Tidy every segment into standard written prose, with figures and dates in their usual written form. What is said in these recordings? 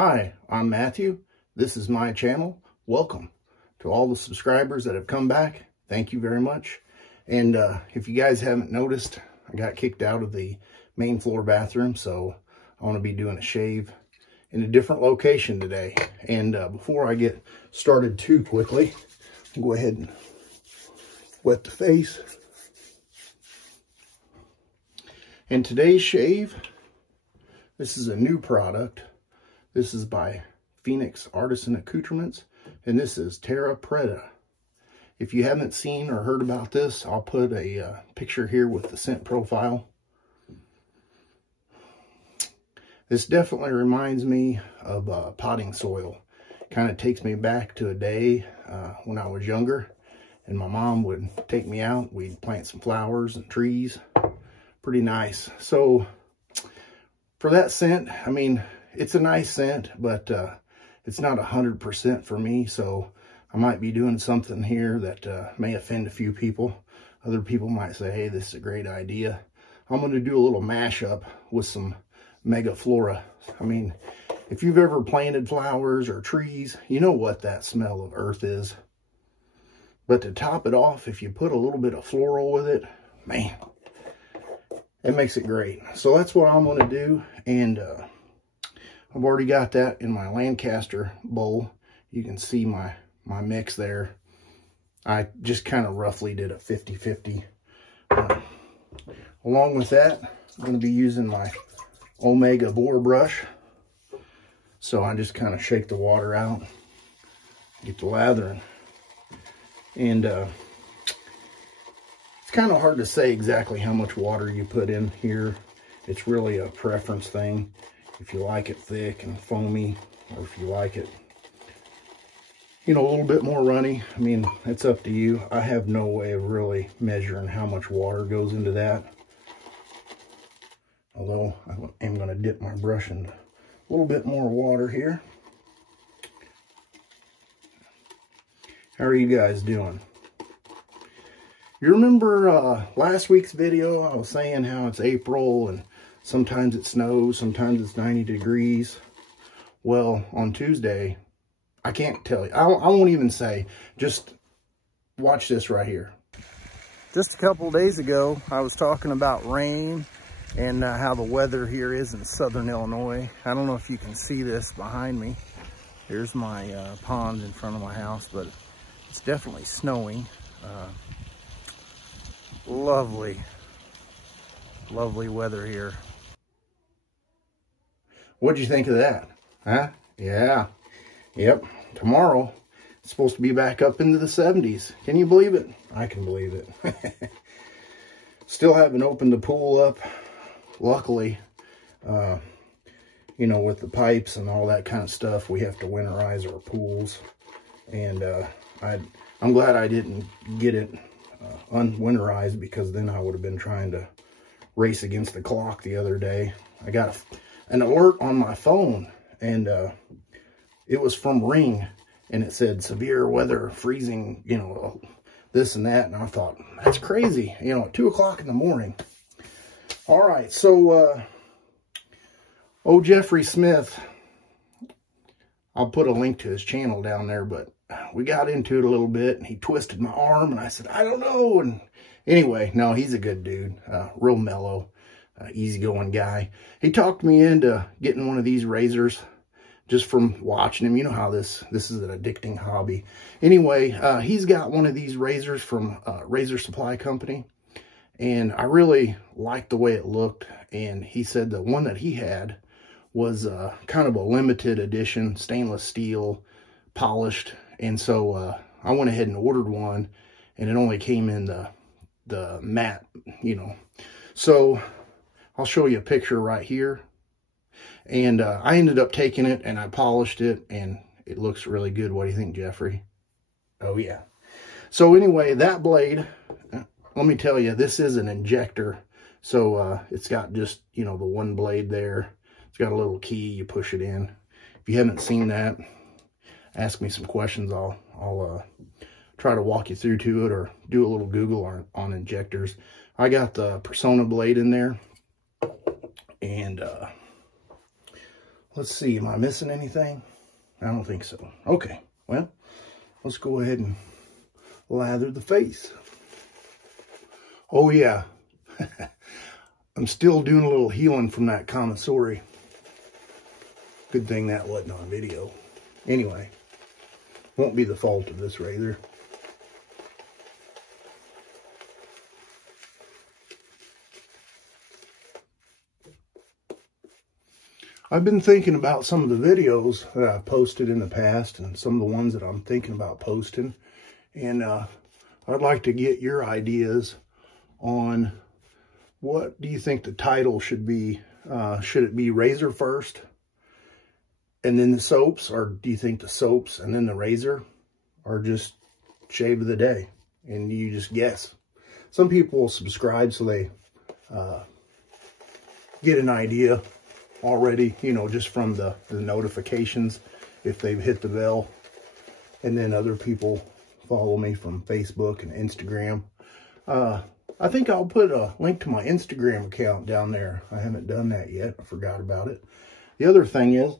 Hi, I'm Matthew. This is my channel. Welcome to all the subscribers that have come back. Thank you very much. And if you guys haven't noticed, I got kicked out of the main floor bathroom, so I want to be doing a shave in a different location today. And before I get started too quickly, I'll go ahead and wet the face. And today's shave, this is a new product. This is by Phoenix Artisan Accoutrements, and this is Terra Preta. If you haven't seen or heard about this, I'll put a picture here with the scent profile. This definitely reminds me of potting soil. Kind of takes me back to a day when I was younger, and my mom would take me out. We'd plant some flowers and trees. Pretty nice. So for that scent, I mean, it's a nice scent, but it's not 100% for me. So I might be doing something here that may offend a few people. Other people might say, hey, this is a great idea. I'm going to do a little mashup with some Omega Flora. I mean, if you've ever planted flowers or trees, you know what that smell of earth is. But to top it off, if you put a little bit of floral with it, man, it makes it great. So that's what I'm going to do. And I've already got that in my Lancaster bowl. You can see my mix there. I just kind of roughly did a 50-50. Along with that, I'm going to be using my Omega Boar Brush. So I just kind of shake the water out, get the lathering. And it's kind of hard to say exactly how much water you put in here. It's really a preference thing. If you like it thick and foamy, or if you like it, you know, a little bit more runny, I mean, it's up to you. I have no way of really measuring how much water goes into that. Although I am going to dip my brush in a little bit more water here. How are you guys doing? You remember last week's video? I was saying how it's April and sometimes it snows, sometimes it's 90 degrees. Well, on Tuesday, I can't tell you. I won't even say. Just watch this right here. Just a couple days ago, I was talking about rain and how the weather here is in southern Illinois. I don't know if you can see this behind me. Here's my pond in front of my house, but it's definitely snowing. Lovely weather here. What'd you think of that? Huh? Yeah. Yep. Tomorrow, it's supposed to be back up into the 70s. Can you believe it? I can believe it. Still haven't opened the pool up. Luckily, you know, with the pipes and all that kind of stuff, we have to winterize our pools. And I'm glad I didn't get it unwinterized, because then I would have been trying to race against the clock the other day. I got an alert on my phone, and it was from Ring, and it said severe weather, freezing, you know, this and that. And I thought, that's crazy, you know, at 2 o'clock in the morning. All right, so old Jeffrey Smith, I'll put a link to his channel down there, but we got into it a little bit, and he twisted my arm, and I said, I don't know. And anyway, no, he's a good dude, real mellow, easygoing guy. He talked me into getting one of these razors just from watching him. You know how this is an addicting hobby. Anyway, he's got one of these razors from Razor Supply Company, and I really liked the way it looked. And he said the one that he had was kind of a limited edition, stainless steel, polished. And so I went ahead and ordered one, and it only came in the matte, you know. So I'll show you a picture right here. And I ended up taking it, and I polished it, and it looks really good. What do you think, Jeffrey? Oh, yeah. So anyway, that blade, let me tell you, this is an injector. So it's got just, you know, the one blade there. It's got a little key. You push it in. If you haven't seen that, ask me some questions. I'll try to walk you through to it, or do a little Google on injectors. I got the Personna Blade in there, and let's see, am I missing anything? I don't think so. Okay, well, let's go ahead and lather the face. Oh yeah, I'm still doing a little healing from that commissary. Good thing that wasn't on video. Anyway, won't be the fault of this razor. I've been thinking about some of the videos that I've posted in the past and some of the ones that I'm thinking about posting. And I'd like to get your ideas on what do you think the title should be. Should it be razor first and then the soaps? Or do you think the soaps and then the razor? Or just shave of the day and you just guess? Some people will subscribe so they get an idea already, you know, just from the notifications if they've hit the bell. And then other people follow me from Facebook and Instagram. I think I'll put a link to my Instagram account down there. I haven't done that yet. I forgot about it. The other thing is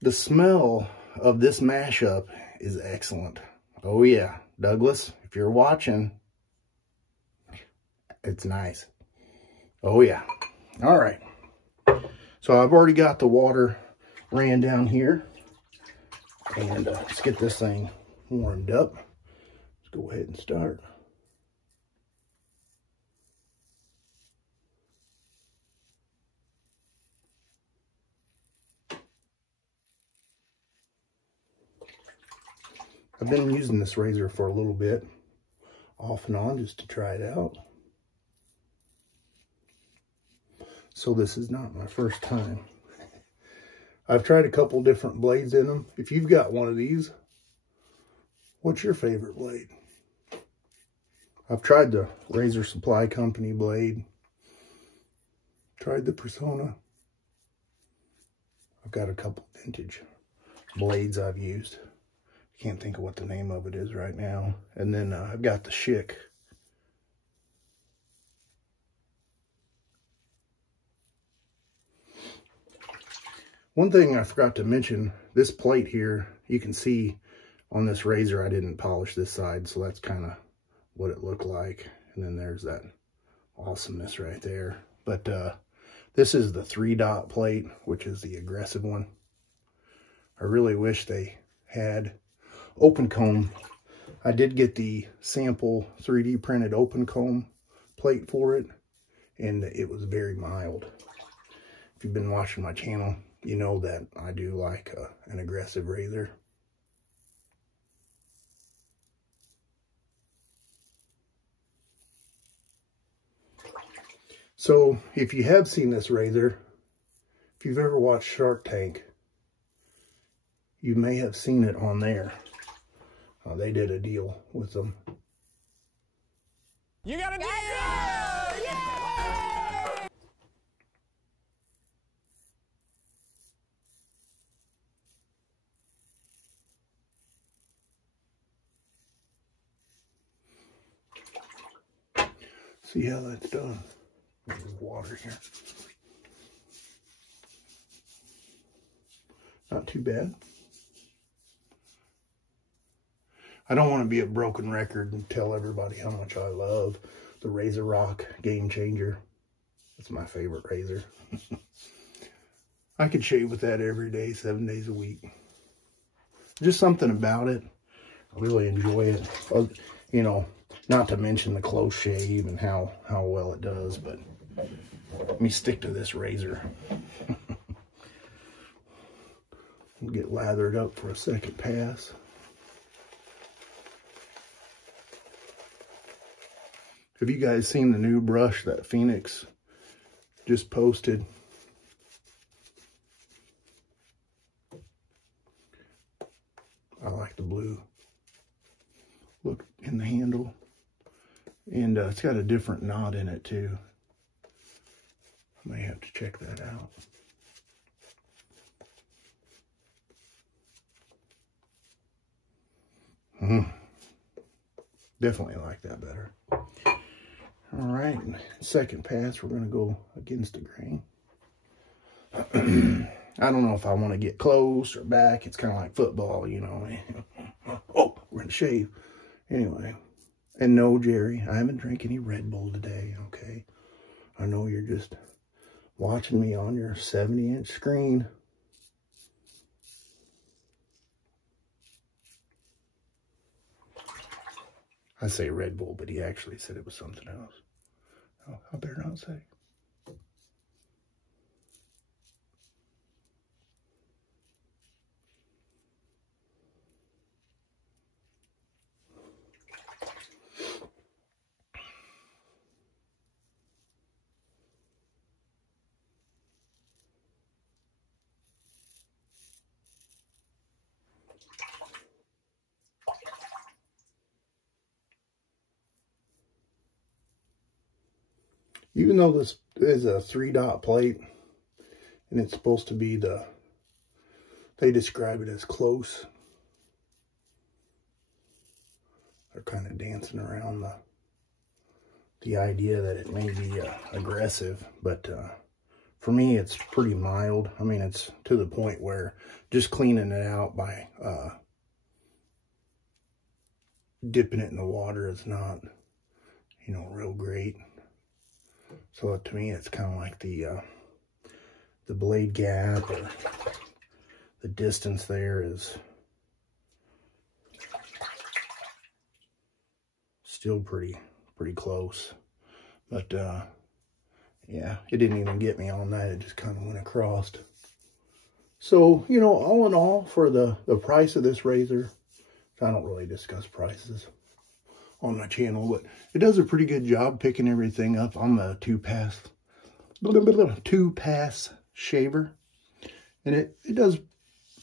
the smell of this mashup is excellent. Oh yeah, Douglas, if you're watching, it's nice. Oh yeah. All right. So I've already got the water ran down here. And let's get this thing warmed up. Let's go ahead and start. I've been using this razor for a little bit, off and on, just to try it out. So this is not my first time. I've tried a couple different blades in them. If you've got one of these, what's your favorite blade? I've tried the Razor Supply Company blade. Tried the Personna. I've got a couple vintage blades I've used. Can't think of what the name of it is right now. And then I've got the Schick. One thing I forgot to mention, this plate here, you can see on this razor I didn't polish this side, so that's kind of what it looked like. And then there's that awesomeness right there. But this is the 3-dot plate, which is the aggressive one. I really wish they had open comb. I did get the sample 3D printed open comb plate for it, and it was very mild. If you've been watching my channel, you know that I do like an aggressive razor. So if you have seen this razor, if you've ever watched Shark Tank, you may have seen it on there. They did a deal with them. You got a deal! Yeah! See how that's done. There's water here. Not too bad. I don't want to be a broken record and tell everybody how much I love the Razor Rock Game Changer. It's my favorite razor. I could shave with that every day, 7 days a week. Just something about it. I really enjoy it. You know, not to mention the close shave and how well it does, but let me stick to this razor. We'll get lathered up for a second pass. Have you guys seen the new brush that Phoenix just posted? I like the blue look in the handle. And it's got a different knot in it too. I may have to check that out. Definitely like that better. All right, second pass, we're going to go against the grain. I don't know if I want to get close or back. It's kind of like football, you know. Oh, we're going to shave. Anyway. And no, Jerry, I haven't drank any Red Bull today, okay? I know you're just watching me on your 70-inch screen. I say Red Bull, but he actually said it was something else. Oh, I better not say. Even though this is a 3-dot plate, and it's supposed to be they describe it as close. They're kind of dancing around the idea that it may be aggressive, but for me, it's pretty mild. I mean, it's to the point where just cleaning it out by dipping it in the water is not, you know, real great. So to me, it's kind of like the blade gap, or the distance there is still pretty close. But yeah, it didn't even get me on that. It just kind of went across. So, you know, all in all, for the price of this razor, I don't really discuss prices on my channel, but it does a pretty good job picking everything up. I'm a two-pass shaver, and it does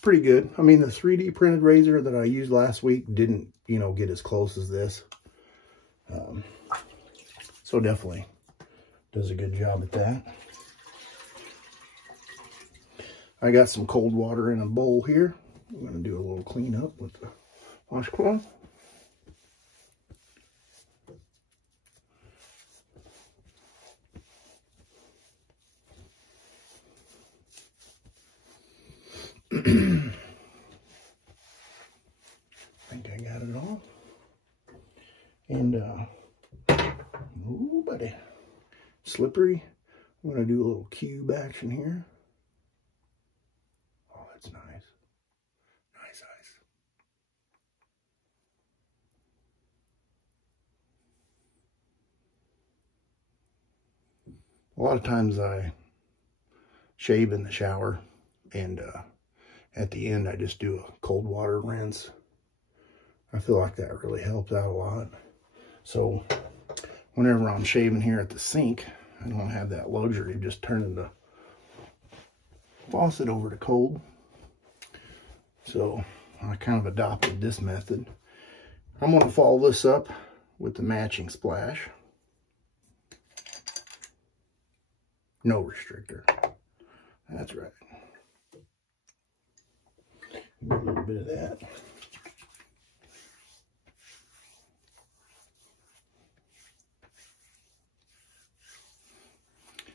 pretty good. I mean, the 3D printed razor that I used last week didn't, you know, get as close as this. So definitely does a good job at that. I got some cold water in a bowl here. I'm going to do a little cleanup with the washcloth. I think I got it all. And, ooh, buddy, slippery. I'm going to do a little cube action here. Oh, that's nice. Nice ice. A lot of times I shave in the shower, and at the end I just do a cold water rinse. I feel like that really helps out a lot. So whenever I'm shaving here at the sink, I don't have that luxury of just turning the faucet over to cold. So I kind of adopted this method. I'm going to follow this up with the matching splash. No restrictor. That's right. A little bit of that.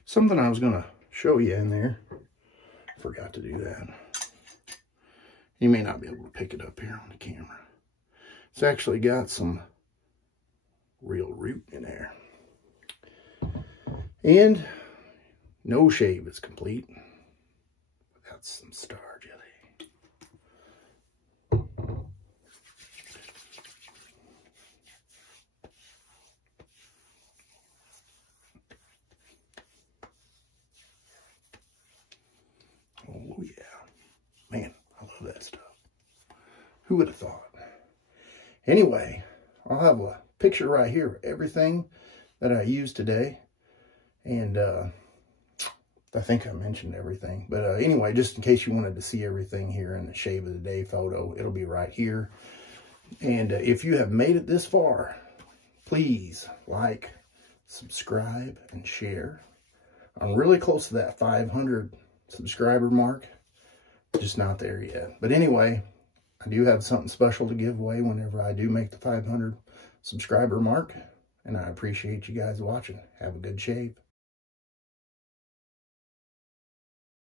Something I was going to show you in there. Forgot to do that. You may not be able to pick it up here on the camera. It's actually got some real root in there. And no shave is complete without some star jelly. Oh yeah, man, I love that stuff. Who would have thought? Anyway, I'll have a picture right here of everything that I used today. And I think I mentioned everything. But anyway, just in case you wanted to see everything here in the shave of the day photo, it'll be right here. And if you have made it this far, please like, subscribe, and share. I'm really close to that 500 subscriber mark. Just not there yet. But anyway, I do have something special to give away whenever I do make the 500 subscriber mark. And I appreciate you guys watching. Have a good shave.